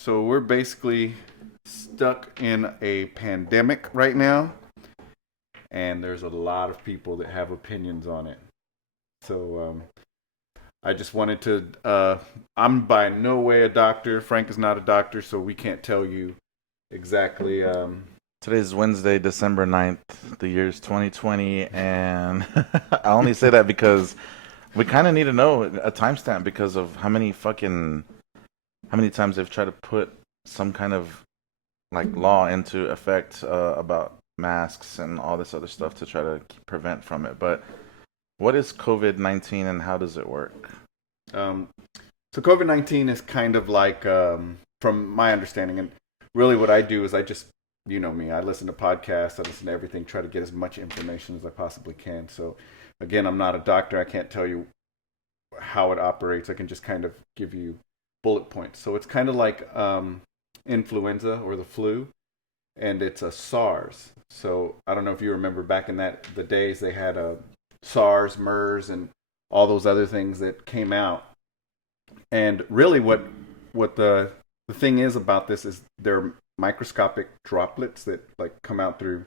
So we're basically stuck in a pandemic right now, and there's a lot of people that have opinions on it. So I just wanted to. I'm by no way a doctor. Frank is not a doctor, so we can't tell you exactly. Today's Wednesday, December 9th. The year's 2020, and I only say that because we kind of need to know a timestamp because of how many times they've tried to put some kind of like law into effect about masks and all this other stuff to try to prevent from it. But what is COVID-19 and how does it work? Um, so COVID-19 is kind of like, from my understanding, and really what I do is I just, you know me, I listen to podcasts, I listen to everything, try to get as much information as I possibly can. So again, I'm not a doctor. I can't tell you how it operates. I can just kind of give you bullet points. So it's kind of like influenza or the flu, and it's a SARS. So I don't know if you remember back in the days they had a SARS, MERS, and all those other things that came out. And really, what the thing is about this is they're microscopic droplets that like come out through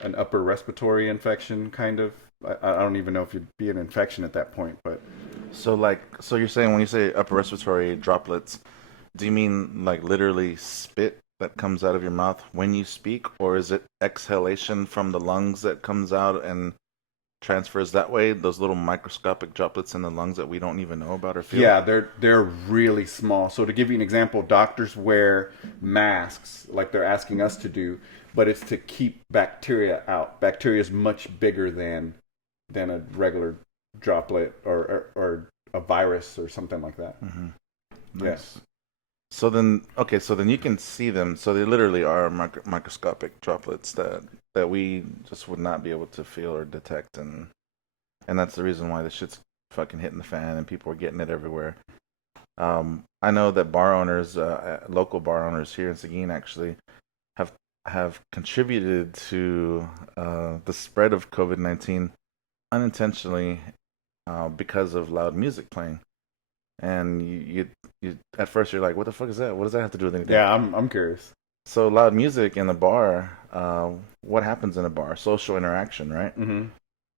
an upper respiratory infection, kind of. I don't even know if it'd be an infection at that point, but So you're saying when you say upper respiratory droplets, do you mean like literally spit that comes out of your mouth when you speak, or is it exhalation from the lungs that comes out and transfers that way? Those little microscopic droplets in the lungs that we don't even know about or feel? yeah, they're really small. So to give you an example, doctors wear masks like they're asking us to do, but it's to keep bacteria out. Bacteria is much bigger than a regular droplet or a virus or something like that. Hmm. Yeah. Nice. So then, okay, so then you can see them. So they literally are microscopic droplets that we just would not be able to feel or detect, and that's the reason why this shit's fucking hitting the fan and people are getting it everywhere. I know that bar owners, local bar owners here in Seguin, actually have have contributed to the spread of COVID-19 unintentionally because of loud music playing. And you at first you're like, what the fuck is that? What does that have to do with anything? Yeah, I'm curious. So loud music in the bar, what happens in a bar? Social interaction, right? Hmm.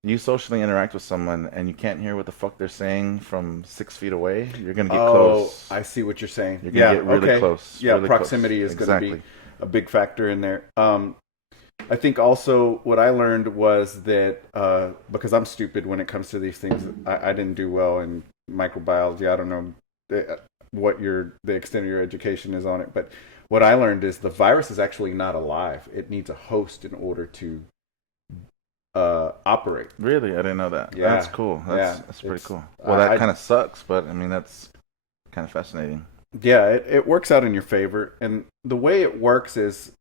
You socially interact with someone and you can't hear what the fuck they're saying from 6 feet away, you're gonna get Oh, close. I see what you're saying. You're gonna Yeah, get really okay. close, Yeah, really close. proximity is going to be Exactly. a big factor in there. I think also what I learned was that because I'm stupid when it comes to these things, I didn't do well in microbiology. I don't know what the extent of your education is on it, but what I learned is the virus is actually not alive. It needs a host in order to operate. Really, I didn't know that. That's Yeah, cool. yeah. That's pretty It's cool. Well, that I kind of sucks, but I mean that's kind of fascinating. yeah, it works out in your favor, and the way it works is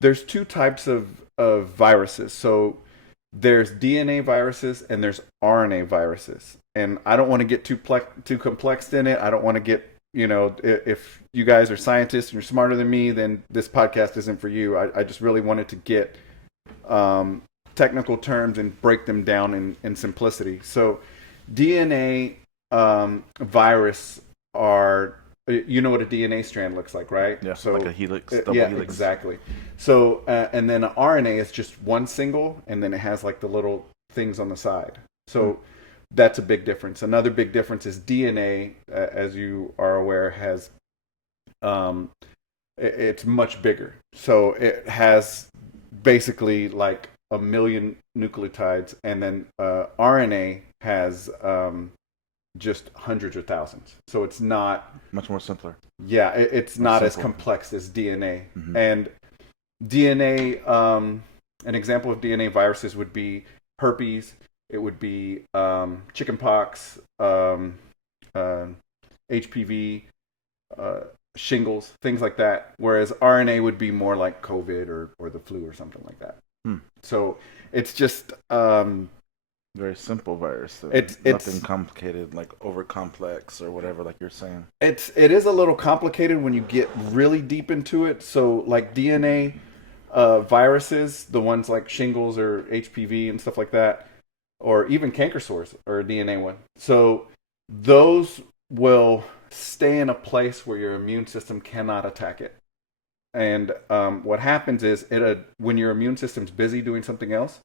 there's two types of viruses. So there's DNA viruses and there's RNA viruses. And I don't want to get too complex in it. I don't want to get, if you guys are scientists and you're smarter than me, then this podcast isn't for you. I just really wanted to get um, technical terms and break them down in simplicity. So DNA virus are, you know what a DNA strand looks like, right? Yeah, like So a helix, double yeah, helix. exactly. So and then RNA is just one single, and then it has like the little things on the side. Hmm. So that's a big difference. Another big difference is DNA, as you are aware, has um, it's much bigger. So it has basically like a million nucleotides, and then RNA has just hundreds or thousands. So it's not, Much more simpler, yeah, it's more not as simple. complex as DNA. Hmm. And DNA, an example of DNA viruses would be herpes. It would be chickenpox, uh, HPV, uh, shingles, things like that. Whereas RNA would be more like COVID or the flu or something like that. Hmm. So it's just Very simple virus. Nothing it's complicated, like over complex or whatever, like you're saying. it is a little complicated when you get really deep into it. So like DNA viruses, the ones like shingles or HPV and stuff like that, or even canker sores or a DNA one. So those will stay in a place where your immune system cannot attack it. And what happens is, when your immune system's busy doing something else,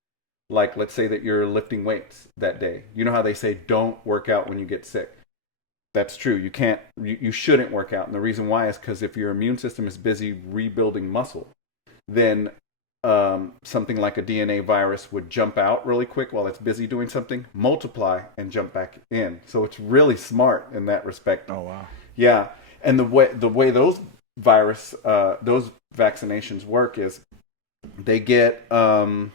like let's say that you're lifting weights that day. You know how they say don't work out when you get sick. That's true. You can't. You shouldn't work out, and the reason why is because if your immune system is busy rebuilding muscle, then something like a DNA virus would jump out really quick while it's busy doing something, multiply, and jump back in. So it's really smart in that respect. Oh wow. Yeah, and the way those vaccinations work is they get the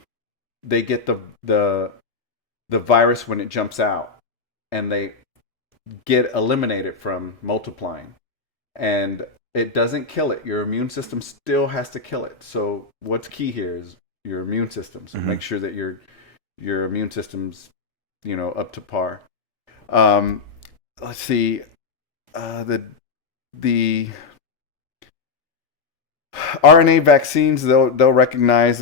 virus when it jumps out, and they get eliminated from multiplying, and it doesn't kill it. Your immune system still has to kill it. So what's key here is your immune system. So make sure that your immune system's up to par. Let's see, the RNA vaccines, they'll recognize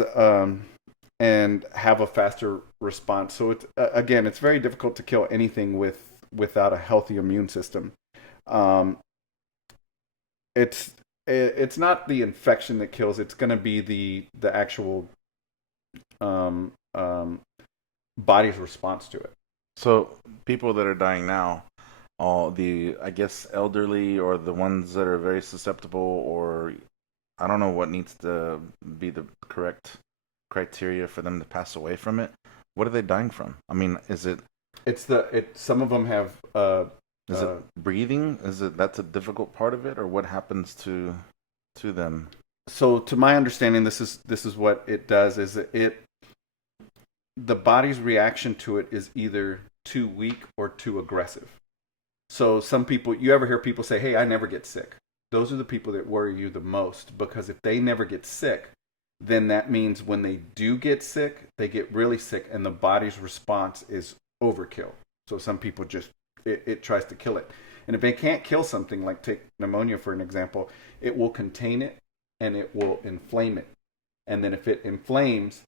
and have a faster response. So it's very difficult to kill anything without a healthy immune system. It's not the infection that kills. It's going to be the actual body's response to it. So people that are dying now, all the, I guess, elderly or the ones that are very susceptible, or I don't know what needs to be the correct criteria for them to pass away from it. What are they dying from? I mean, is it? Some of them have. Is it breathing? That's a difficult part of it, or what happens to them? So, to my understanding, this is what it does. Is the body's reaction to it is either too weak or too aggressive. So, some people, you ever hear people say, "Hey, I never get sick." Those are the people that worry you the most, because if they never get sick, then that means when they do get sick, they get really sick, and the body's response is overkill. So some people just, it tries to kill it. And if they can't kill something, like take pneumonia for an example, it will contain it and it will inflame it. And then if it inflames,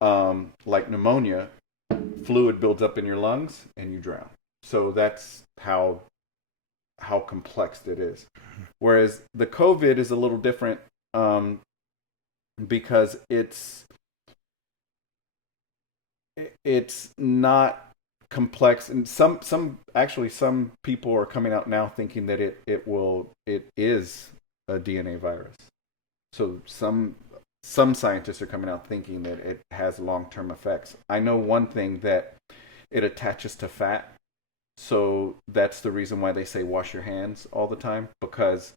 like pneumonia, fluid builds up in your lungs and you drown. So that's how complex it is. Whereas the COVID is a little different, because it's not complex, and some people are coming out now thinking that it is a DNA virus. So some scientists are coming out thinking that it has long-term effects. I know one thing, that it attaches to fat. So that's the reason why they say wash your hands all the time, because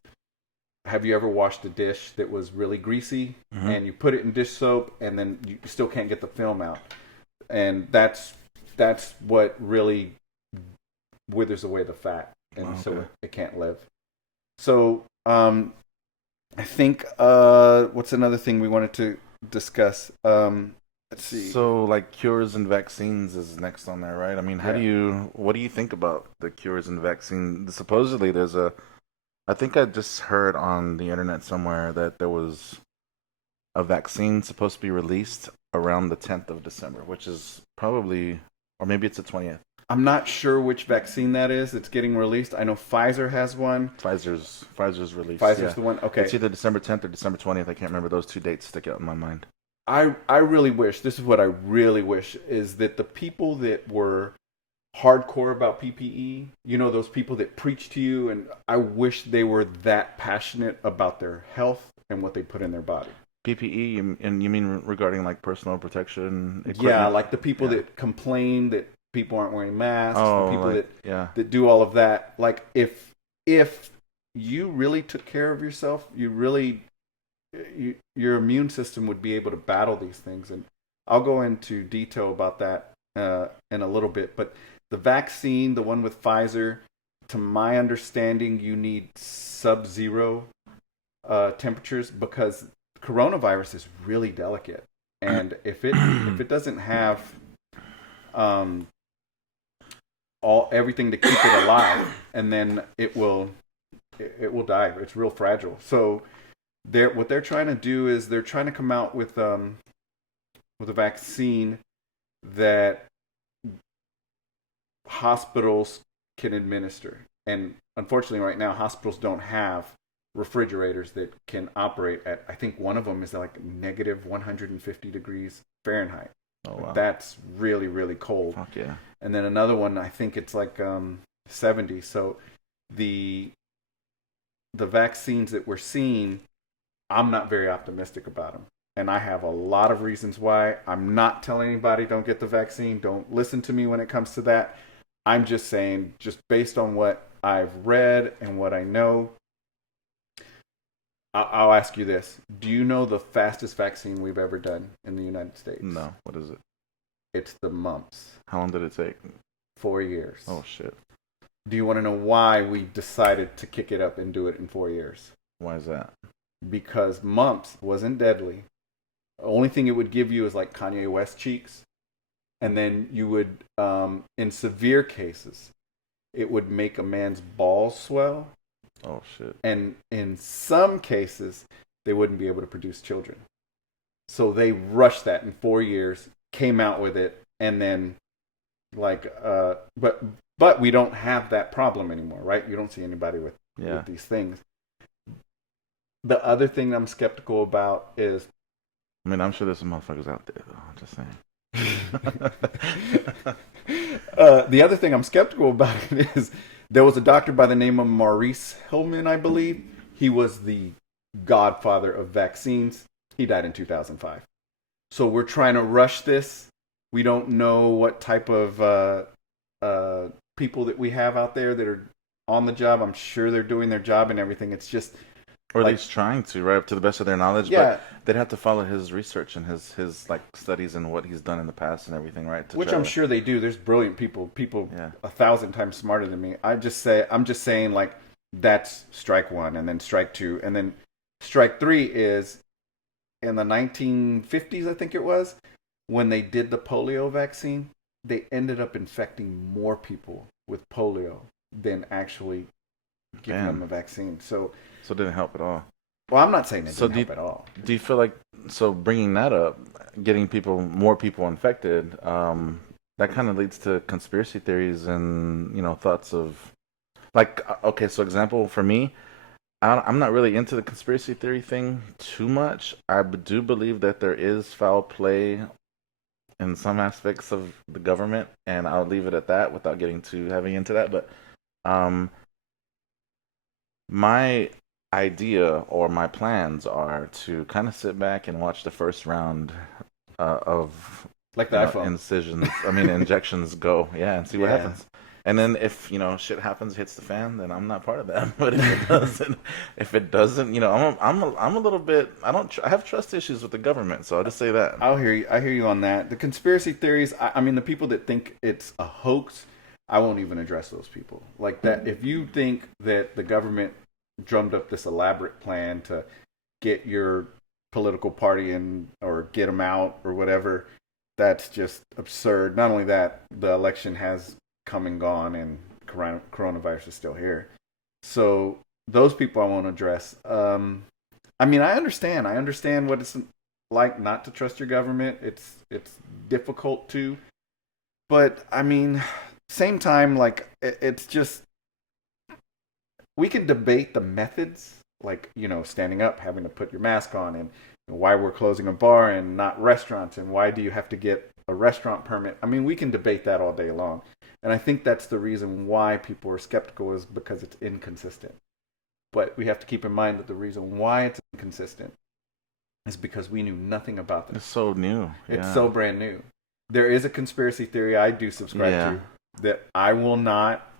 have you ever washed a dish that was really greasy, and you put it in dish soap and then you still can't get the film out? And that's what really withers away the fat, and so it can't live. So I think what's another thing we wanted to discuss? Let's see. So, like, cures and vaccines is next on there, right? I mean, what do you think about the cures and vaccine? Supposedly I think I just heard on the internet somewhere that there was a vaccine supposed to be released around the 10th of December, which is probably, or maybe it's the 20th. I'm not sure which vaccine that is. It's getting released. I know Pfizer has one. Pfizer's released. Pfizer's the one. Okay. It's either December 10th or December 20th. I can't remember. Those two dates stick out in my mind. I really wish, this is what I really wish, is that the people that were hardcore about PPE, those people that preach to you, and I wish they were that passionate about their health and what they put in their body. PPE, and you mean regarding like personal protection equipment? Yeah, like the people that complain that people aren't wearing masks, the people that do all of that. Like if you really took care of yourself, your immune system would be able to battle these things. And I'll go into detail about that in a little bit. But the vaccine, the one with Pfizer, to my understanding, you need sub-zero temperatures, because coronavirus is really delicate. And if it doesn't have everything to keep it alive, and then it will die. It's real fragile. So what they're trying to do is they're trying to come out with a vaccine that hospitals can administer, and unfortunately right now hospitals don't have refrigerators that can operate at, I think one of them is like negative 150 degrees Fahrenheit. Oh Like, wow. that's really, really cold. Fuck yeah. And then another one, I think it's like 70. So the the vaccines that we're seeing, I'm not very optimistic about them. And I have a lot of reasons why. I'm not telling anybody don't get the vaccine. Don't listen to me when it comes to that. I'm just saying, just based on what I've read and what I know, I'll ask you this. Do you know the fastest vaccine we've ever done in the United States? No. What is it? It's the mumps. How long did it take? 4 years. Oh shit. Do you want to know why we decided to kick it up and do it in 4 years? Why is that? Because mumps wasn't deadly. The only thing it would give you is like Kanye West cheeks. And then you would, in severe cases, it would make a man's balls swell. Oh shit. And in some cases, they wouldn't be able to produce children. So they rushed that in 4 years, came out with it, and then but we don't have that problem anymore, right? You don't see anybody with these things. The other thing I'm skeptical about is, I mean, I'm sure there's some motherfuckers out there, though. I'm just saying. The other thing I'm skeptical about is there was a doctor by the name of Maurice Hillman, I believe. He was the godfather of vaccines. He died in 2005. So we're trying to rush this. We don't know what type of people that we have out there that are on the job. I'm sure they're doing their job and everything. It's just, or at least trying to, right, up to the best of their knowledge. Yeah. But they'd have to follow his research and his like studies and what he's done in the past and everything, right? Which I'm sure they do. There's brilliant people, Yeah. 1,000 times smarter than me. I'm just saying like that's strike one, and then strike two, and then strike three is in the 1950s, I think it was, when they did the polio vaccine. They ended up infecting more people with polio than actually giving them a vaccine. So it didn't help at all. Well, I'm not saying it didn't help at all. Do you feel like, so bringing that up, getting more people infected, that kind of leads to conspiracy theories and, thoughts of, like, okay, so example for me, I'm not really into the conspiracy theory thing too much. I do believe that there is foul play in some aspects of the government, and I'll leave it at that without getting too heavy into that. But my idea or my plans are to kind of sit back and watch the first round of like the iPhone injections go, and see what happens. And then if shit happens, hits the fan, then I'm not part of that. But if it doesn't, I'm a little bit. I have trust issues with the government, so I'll just say that. I hear you on that. The conspiracy theories. I mean, the people that think it's a hoax, I won't even address those people. Like that. If you think that the government drummed up this elaborate plan to get your political party in or get them out or whatever, that's just absurd. Not only that, the election has come and gone, and coronavirus is still here. So those people I won't address. I mean, I understand what it's like not to trust your government. It's difficult to, but I mean, same time, like it's just, we can debate the methods, like standing up, having to put your mask on, and why we're closing a bar and not restaurants, and why do you have to get a restaurant permit. I mean, we can debate that all day long. And I think that's the reason why people are skeptical, is because it's inconsistent. But we have to keep in mind that the reason why it's inconsistent is because we knew nothing about this. It's so new. It's so brand new. There is a conspiracy theory I do subscribe to that I will not...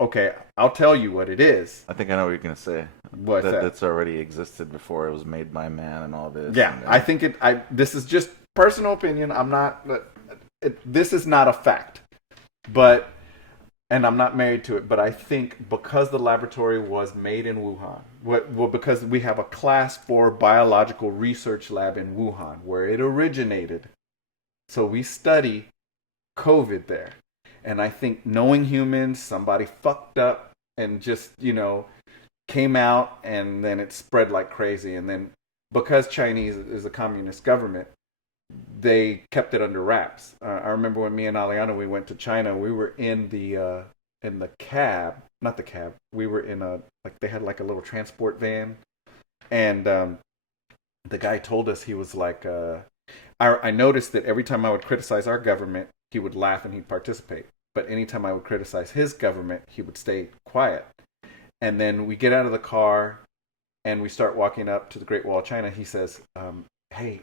okay, I'll tell you what it is. I think I know what you're going to say. What's that? That's already existed before it was made by man and all this. Yeah, I think this is just personal opinion. I'm not... this is not a fact. And I'm not married to it, but I think because the laboratory was made in Wuhan, because we have a class 4 biological research lab in Wuhan, where it originated. So we study COVID there. And I think knowing humans, somebody fucked up and just, came out, and then it spread like crazy. And then because Chinese is a communist government, they kept it under wraps. I remember when me and Aliana, we went to China, we were in the in the cab, not the cab. We were in a like they had like a little transport van, and the guy told us he was like, I noticed that every time I would criticize our government, he would laugh and he'd participate. But anytime I would criticize his government, he would stay quiet. And then we get out of the car and we start walking up to the Great Wall of China. He says, "Hey,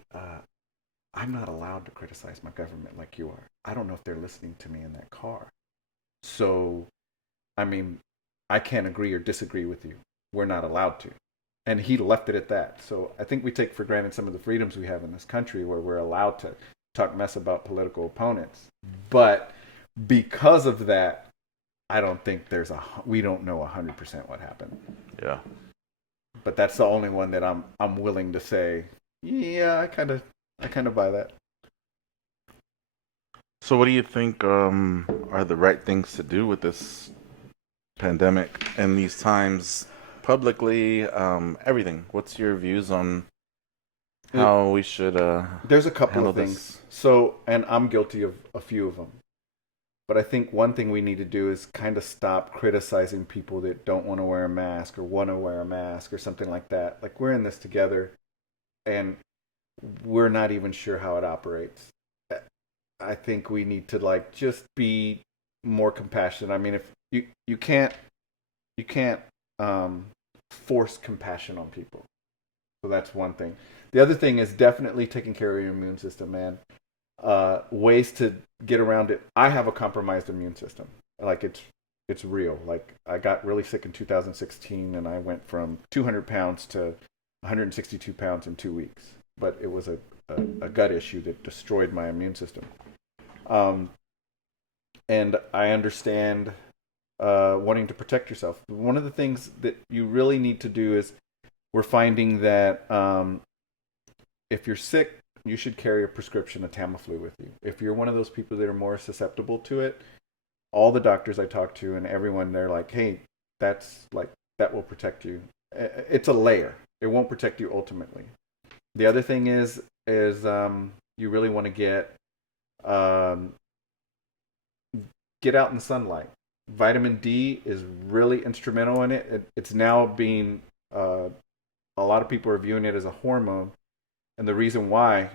I'm not allowed to criticize my government like you are. I don't know if they're listening to me in that car. So, I mean, I can't agree or disagree with you. We're not allowed to." And he left it at that. So I think we take for granted some of the freedoms we have in this country where we're allowed to talk mess about political opponents. But because of that, I don't think we don't know 100% what happened. Yeah. But that's the only one that I'm willing to say, yeah, I kind of buy that. So what do you think are the right things to do with this pandemic and these times publicly, everything? What's your views on how we should There's a couple handle of things. this? So, and I'm guilty of a few of them. But I think one thing we need to do is kind of stop criticizing people that don't want to wear a mask or want to wear a mask or something like that. Like, we're in this together and we're not even sure how it operates. I think we need to like just be more compassionate. I mean, if you can't force compassion on people. So that's one thing. The other thing is definitely taking care of your immune system, man. Ways to get around it. I have a compromised immune system. Like it's real. Like I got really sick in 2016, and I went from 200 pounds to 162 pounds in 2 weeks. But it was a gut issue that destroyed my immune system. And I understand wanting to protect yourself. One of the things that you really need to do is we're finding that if you're sick, you should carry a prescription of Tamiflu with you. If you're one of those people that are more susceptible to it, all the doctors I talk to and everyone, they're like, hey, that's like, that will protect you. It's a layer. It won't protect you ultimately. The other thing is you really want to get out in sunlight. Vitamin D is really instrumental in it. It's now being a lot of people are viewing it as a hormone, and the reason why.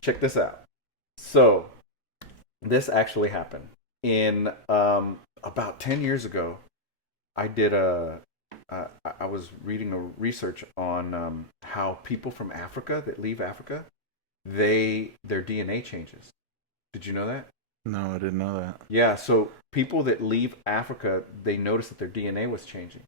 Check this out. So, this actually happened in about 10 years ago. I did I was reading a research on how people from Africa that leave Africa, their DNA changes. Did you know that? No, I didn't know that. Yeah, so people that leave Africa, they noticed that their DNA was changing.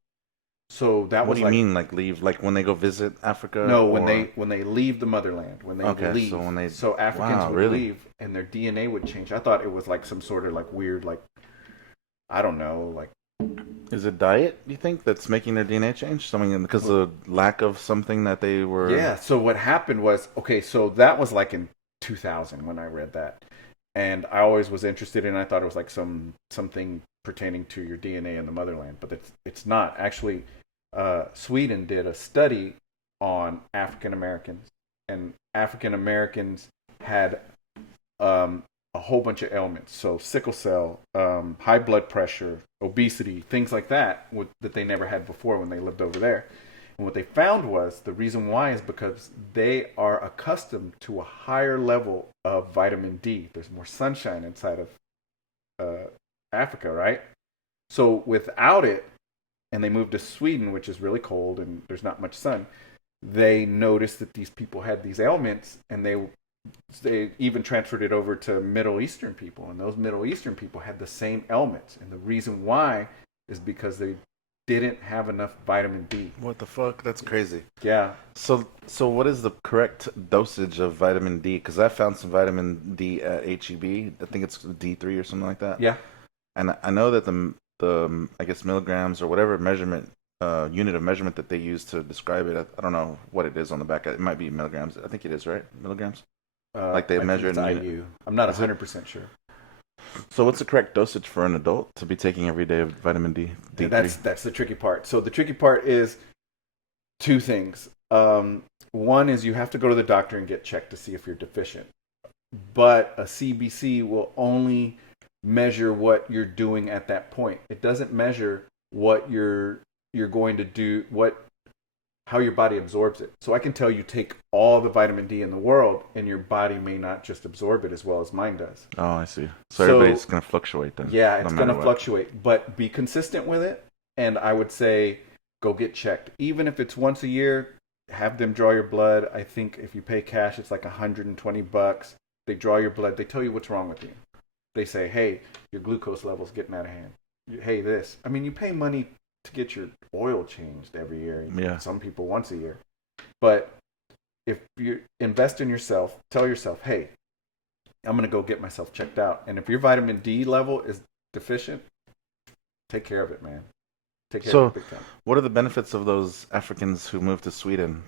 So that What was do you mean, like leave? Like when they go visit Africa? no, or... when they leave the motherland, when they Okay, leave. so when they so Africans wow, would really? leave and their DNA would change. I thought it was like some sort of like weird like I don't know, like Is it diet? You think that's making their DNA change? Something because of lack of something that they were. yeah. So what happened was okay. So that was like in 2000 when I read that, and I always was interested in. I thought it was like something pertaining to your DNA in the motherland, but it's not actually. Sweden did a study on African Americans, and African Americans had a whole bunch of ailments. So sickle cell, high blood pressure, obesity, things like that that they never had before when they lived over there. And what they found was the reason why is because they are accustomed to a higher level of vitamin D. There's more sunshine inside of Africa, right? So without it, and they moved to Sweden, which is really cold and there's not much sun, they noticed that these people had these ailments, and they even transferred it over to Middle Eastern people, and those Middle Eastern people had the same ailments. And the reason why is because they didn't have enough vitamin D. What the fuck? That's crazy. Yeah. So what is the correct dosage of vitamin D? Because I found some vitamin D at HEB. I think it's D3 or something like that. Yeah. And I know that the I guess milligrams or whatever measurement unit of measurement that they use to describe it. I don't know what it is on the back. It might be milligrams. I think it is, right? Milligrams. Like they measure it in IU. I'm not 100% sure. So what's the correct dosage for an adult to be taking every day of vitamin D? Yeah, that's the tricky part. So the tricky part is two things. One is you have to go to the doctor and get checked to see if you're deficient. But a CBC will only measure what you're doing at that point. It doesn't measure what you're going to do, how your body absorbs it. So I can tell you take all the vitamin D in the world and your body may not just absorb it as well as mine does. Oh, I see. So everybody's going to fluctuate then. Yeah, it's no going to what. fluctuate, but be consistent with it. And I would say go get checked. Even if it's once a year, have them draw your blood. I think if you pay cash, it's like $120. They draw your blood. They tell you what's wrong with you. They say, hey, your glucose level's getting out of hand. Hey, this. I mean, you pay money to get your oil changed every year. Yeah. Some people once a year. But if you invest in yourself, tell yourself, hey, I'm going to go get myself checked out. And if your vitamin D level is deficient, take care of it, man. Take care of it big time. What are the benefits of those Africans who moved to Sweden?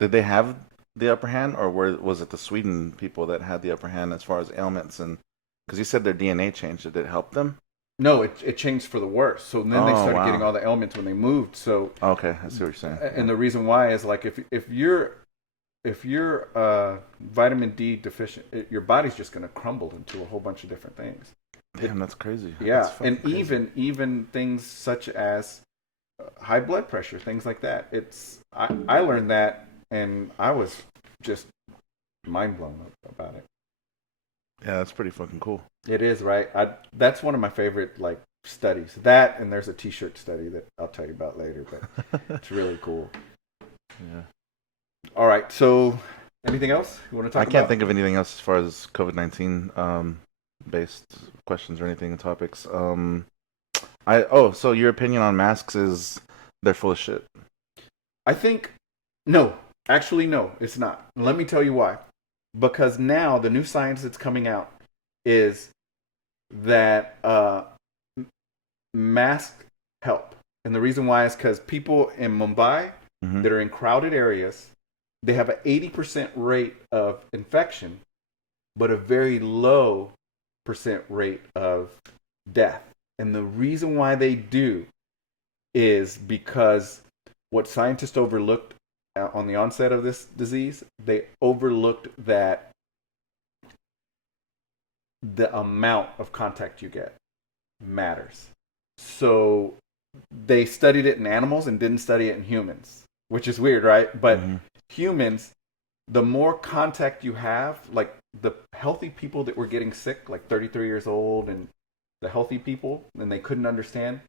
Did they have the upper hand, or was it the Sweden people that had the upper hand as far as ailments? And because you said their DNA changed, did it help them? No, it changed for the worse. So then they started getting all the ailments when they moved. So okay, I see what you're saying. And the reason why is like if you're vitamin D deficient, your body's just going to crumble into a whole bunch of different things. Damn, that's crazy. Yeah, that's and crazy. even things such as high blood pressure, things like that. I learned that, and I was just mind blown about it. Yeah, that's pretty fucking cool. It is, right? That's one of my favorite like studies. That, and there's a T-shirt study that I'll tell you about later, but it's really cool. Yeah. All right. So, anything else you want to talk about? I can't think of anything else as far as COVID-19 based questions or anything, topics. So your opinion on masks is they're full of shit. I think no. Actually, no, it's not. Let me tell you why. Because now the new science that's coming out is that masks help. And the reason why is because people in Mumbai that are in crowded areas, they have an 80% rate of infection, but a very low percent rate of death. And the reason why they do is because what scientists overlooked on the onset of this disease, they overlooked that the amount of contact you get matters. So they studied it in animals and didn't study it in humans, which is weird, right? But humans, the more contact you have, like the healthy people that were getting sick, like 33 years old, and the healthy people, and they couldn't understand,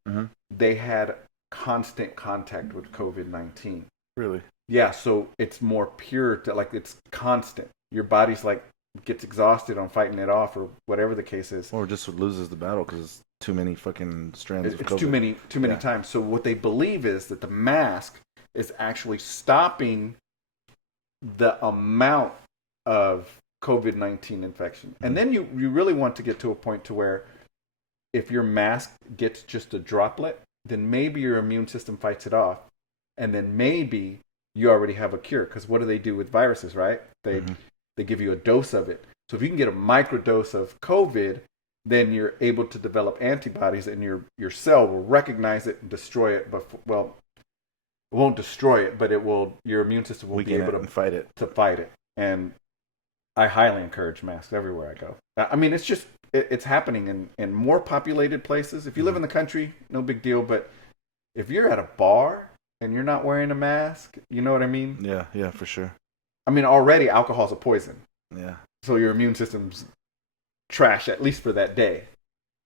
they had constant contact with COVID-19. Really? Yeah, so it's more pure, like it's constant. Your body's like gets exhausted on fighting it off, or whatever the case is. Or just loses the battle because it's too many fucking strands of COVID. It's too many times. So what they believe is that the mask is actually stopping the amount of COVID-19 infection. And then you really want to get to a point to where if your mask gets just a droplet, then maybe your immune system fights it off, and then maybe you already have a cure. Because what do they do with viruses, right? They give you a dose of it. So if you can get a microdose of COVID, then you're able to develop antibodies, and your cell will recognize it and destroy it. But it won't destroy it, but your immune system will be able to fight it. And I highly encourage masks everywhere I go. I mean, it's just it's happening in more populated places. If you live in the country, no big deal. But if you're at a bar and you're not wearing a mask, you know what I mean? Yeah, for sure. I mean, already alcohol's a poison. Yeah. So your immune system's trash, at least for that day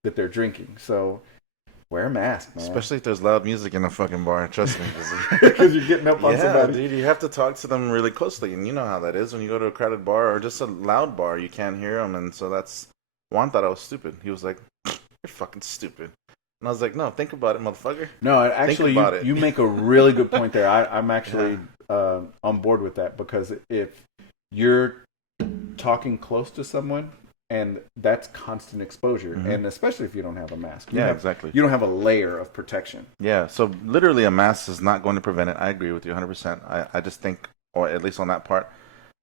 that they're drinking. So wear a mask, man. Especially if there's loud music in a fucking bar. Trust me. Because you're getting up on somebody. Dude, you have to talk to them really closely. And you know how that is when you go to a crowded bar or just a loud bar. You can't hear them. And so that's... Juan thought I was stupid. He was like, you're fucking stupid. And I was like, no, think about it, motherfucker. No, actually, you make a really good point there. I'm actually on board with that, because if you're talking close to someone, and that's constant exposure, and especially if you don't have a mask. Exactly. You don't have a layer of protection. Yeah, so literally a mask is not going to prevent it. I agree with you 100%. I just think, or at least on that part,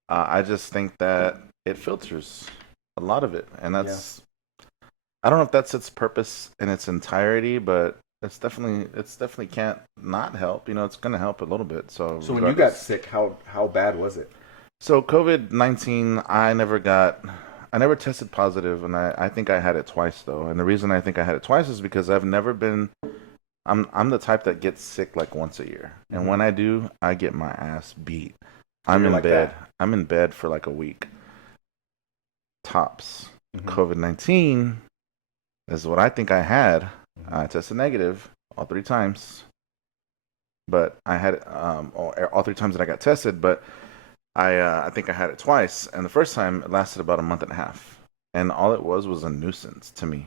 I just think that it filters a lot of it. And that's... I don't know if that's its purpose in its entirety, but it's definitely can't not help. You know, it's going to help a little bit. So when you got sick, how bad was it? So COVID-19, I never got I never tested positive, and I think I had it twice though. And the reason I think I had it twice is because I've never been. I'm the type that gets sick like once a year, and when I do, I get my ass beat. I'm you're in like bed. that. I'm in bed for like a week. Tops. Mhm. COVID-19 is what I think I had. I tested negative all 3 times, but I had all 3 times that I got tested. But I think I had it twice, and the first time it lasted about a month and a half, and all it was a nuisance to me,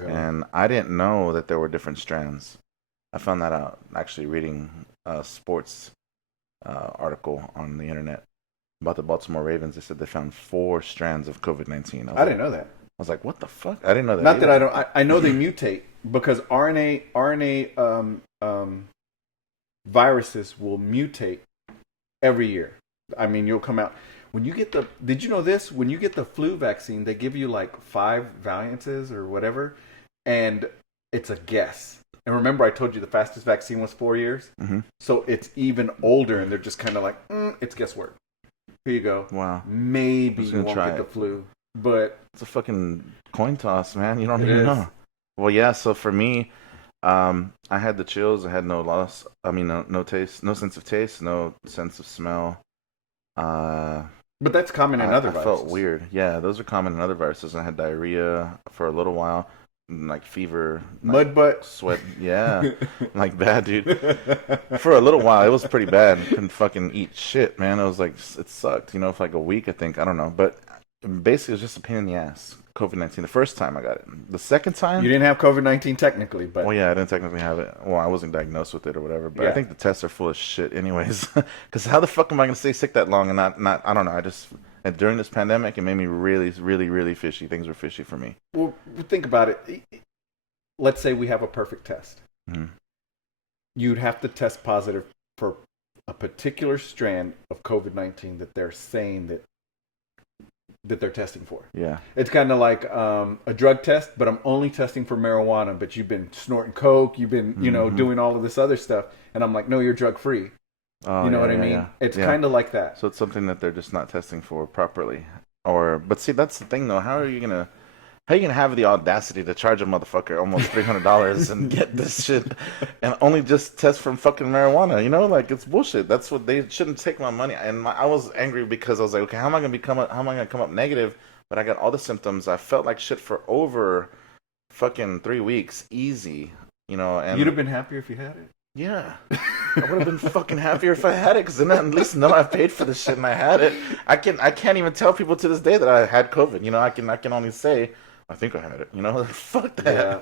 Yeah. and I didn't know that there were different strands. I found that out actually reading a sports article on the internet about the Baltimore Ravens. They said they found 4 strands of COVID-19. I didn't know that. I was like, what the fuck? I didn't know that. Not either. that I don't. I know they mutate because RNA viruses will mutate every year. I mean, you'll come out when you get the. Did you know this? When you get the flu vaccine, they give you like 5 variances or whatever, and it's a guess. And remember, I told you the fastest vaccine was 4 years, so it's even older, and they're just kind of like, it's guesswork. Here you go. Wow. Maybe you won't try get the it. flu, but It's a fucking coin toss, man. You don't It even is. know. Well, yeah. So for me, I had the chills. I had no loss. I mean, no taste, no sense of taste, no sense of smell. but that's common in other I viruses. felt weird. Yeah, those are common in other viruses. I had diarrhea for a little while, like fever, like Mud butt. sweat. Yeah, like bad, dude. For a little while, it was pretty bad. Couldn't fucking eat shit, man. It was like it sucked. You know, for like a week, I think. I don't know, but basically, it was just a pain in the ass. COVID-19. The first time I got it. The second time, You didn't have COVID-19 technically, but well, yeah, I didn't technically have it. Well, I wasn't diagnosed with it or whatever. But I Yeah. think the tests are full of shit, anyways. Because how the fuck am I gonna stay sick that long and not? I don't know. And during this pandemic, it made me really, really, really fishy. Things were fishy for me. well, think about it. Let's say we have a perfect test. Mhm. You'd have to test positive for a particular strand of COVID-19 that they're saying that they're testing for. Yeah. It's kind of like a drug test, but I'm only testing for marijuana. But you've been snorting coke, you've been, doing all of this other stuff, and I'm like, no, you're drug free. Oh, You know yeah, what I yeah, mean? yeah. It's Yeah. kind of like that. So it's something that they're just not testing for properly. But see, that's the thing though. How are you gonna have the audacity to charge a motherfucker almost $300 and get this shit and only just test from fucking marijuana? You know, like it's bullshit. That's what they shouldn't take my money. And I was angry because I was like, okay, how am I gonna come up negative? But I got all the symptoms. I felt like shit for over fucking 3 weeks, easy. You know, and You'd have been happier if you had it. yeah. I would have been fucking happier if I had it, because then at least know I paid for this shit and I had it. I can't even tell people to this day that I had COVID. You know, I can only say I think I had it. You know, fuck that. Yeah,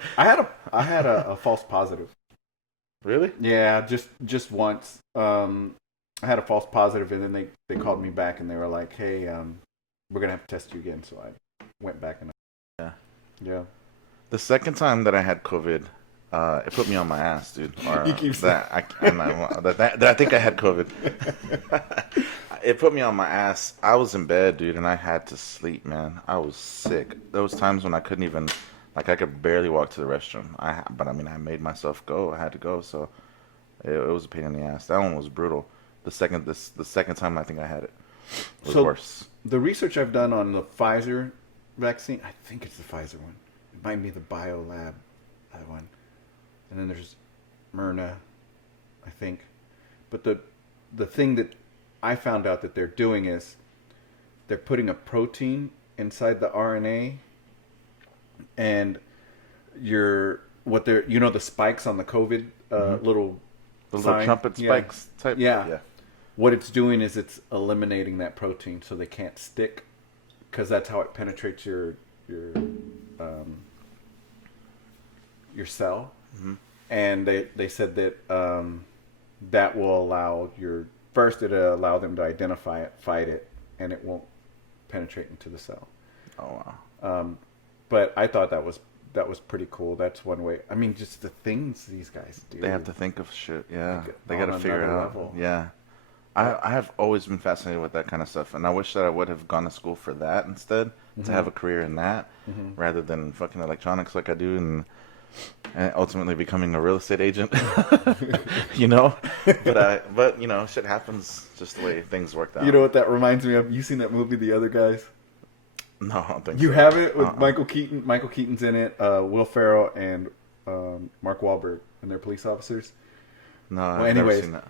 I had a false positive. Really? Yeah, just once. I had a false positive, and then they called me back and they were like, "Hey, we're gonna have to test you again." So I went back and yeah. The second time that I had COVID, it put me on my ass, dude. Or You keep saying- that I think I had COVID. It put me on my ass. I was in bed, dude, and I had to sleep, man. I was sick. There was times when I couldn't even, like, I could barely walk to the restroom. But I mean, I made myself go. I had to go, so it was a pain in the ass. That one was brutal. The second time I think I had it was So- worse. The research I've done on the Pfizer vaccine, I think it's the Pfizer one. It might be the BioLab, that one. And then there's Myrna, I think. But the thing that I found out that they're doing is they're putting a protein inside the RNA, and the spikes on the COVID little The little sign? trumpet Yeah. spikes type. Yeah. What it's doing is it's eliminating that protein so they can't stick, because that's how it penetrates your cell. Mhm. And they said that that will allow it'll allow them to identify it, fight it, and it won't penetrate into the cell. Oh wow. But I thought that was pretty cool. That's one way. I mean, just the things these guys do. They have to think of shit. Yeah, Like, they got to on figure it another out. level. Yeah, I have always been fascinated with that kind of stuff, and I wish that I would have gone to school for that instead, to have a career in that, rather than fucking electronics like I do, and ultimately becoming a real estate agent. You know, but you know, shit happens just the way things worked out. You know what that reminds me of? You seen that movie, The Other Guys? No, I don't think You so. have it with Uh-uh. Michael Keaton. Michael Keaton's in it. Will Ferrell and Mark Wahlberg, and they're police officers. No, Well, I've never anyways, seen that.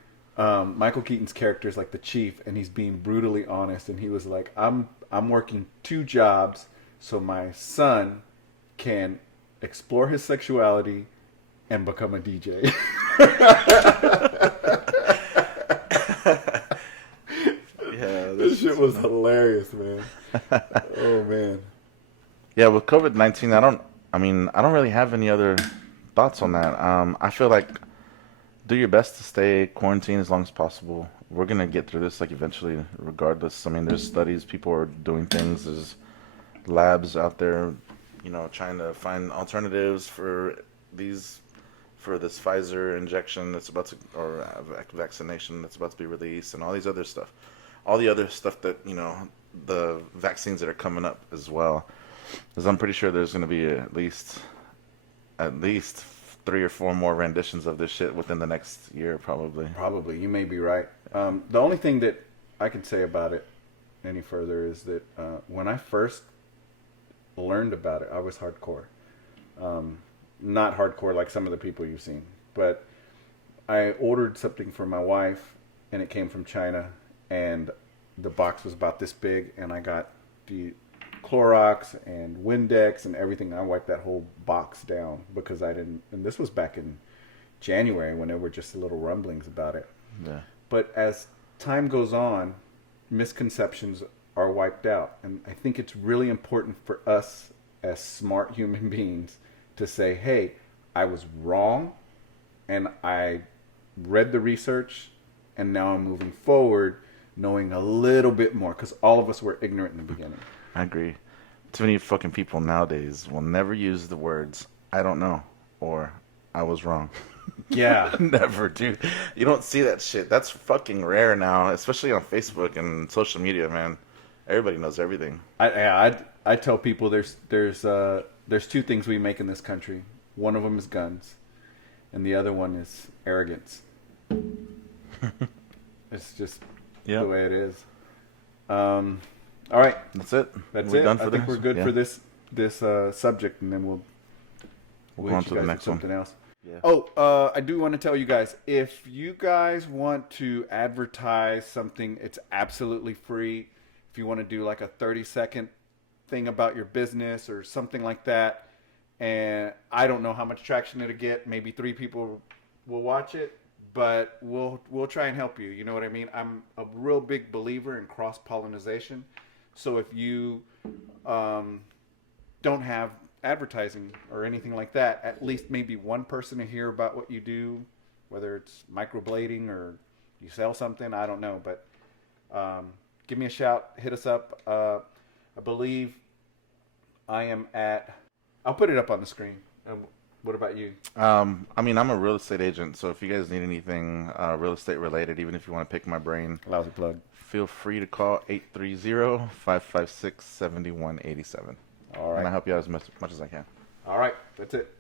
Michael Keaton's character is like the chief, and he's being brutally honest. And he was like, I'm working 2 jobs so my son can explore his sexuality and become a DJ." Yeah, This shit was hilarious, man. Oh man. Yeah, with COVID-19, I don't really have any other thoughts on that. I feel like do your best to stay quarantined as long as possible. We're gonna get through this like eventually, regardless. I mean, there's studies, people are doing things. There's labs out there, trying to find alternatives for this Pfizer injection that's about to, or vaccination that's about to be released, and all these other stuff, all the other stuff that the vaccines that are coming up as well. Because I'm pretty sure there's going to be at least 3 or 4 more renditions of this shit within the next year, probably. Probably, you may be right. The only thing that I can say about it any further is that when I first learned about it, I was hardcore. Not hardcore like some of the people you've seen, but I ordered something for my wife, and it came from China, and the box was about this big, and I got the Clorox and Windex and everything. I wiped that whole box down because I didn't, and this was back in January when there were just little rumblings about it. Yeah. But as time goes on, misconceptions are wiped out. And I think it's really important for us as smart human beings to say, hey, I was wrong, and I read the research, and now I'm moving forward knowing a little bit more, because all of us were ignorant in the beginning. I agree. Too many fucking people nowadays will never use the words "I don't know" or "I was wrong." Yeah. Never, dude. You don't see that shit. That's fucking rare now, especially on Facebook and social media, man. Everybody knows everything. I tell people there's 2 things we make in this country. One of them is guns, and the other one is arrogance. It's just the way it is. All right, That's it. that's We're it. done for I think this? we're good Yeah. for this subject, and then we'll Go on hit to you the guys next with one. something else. Yeah. Oh, I do want to tell you guys, if you guys want to advertise something, it's absolutely free. If you want to do like a 30-second thing about your business or something like that, and I don't know how much traction it'll get. Maybe 3 people will watch it, but we'll try and help you. You know what I mean? I'm a real big believer in cross-pollination. So if you don't have advertising or anything like that, at least maybe one person to hear about what you do, whether it's microblading or you sell something, I don't know, but give me a shout, hit us up. I believe I am at, I'll put it up on the screen. What about you? I'm a real estate agent, so if you guys need anything real estate related, even if you want to pick my brain, Lousy plug. feel free to call 830-556-7187. All right. And I help you out as much as I can. All right, that's it.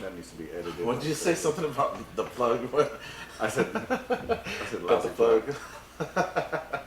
That needs to be edited. What did you say? Something about the plug? I said About the lousy plug. plug.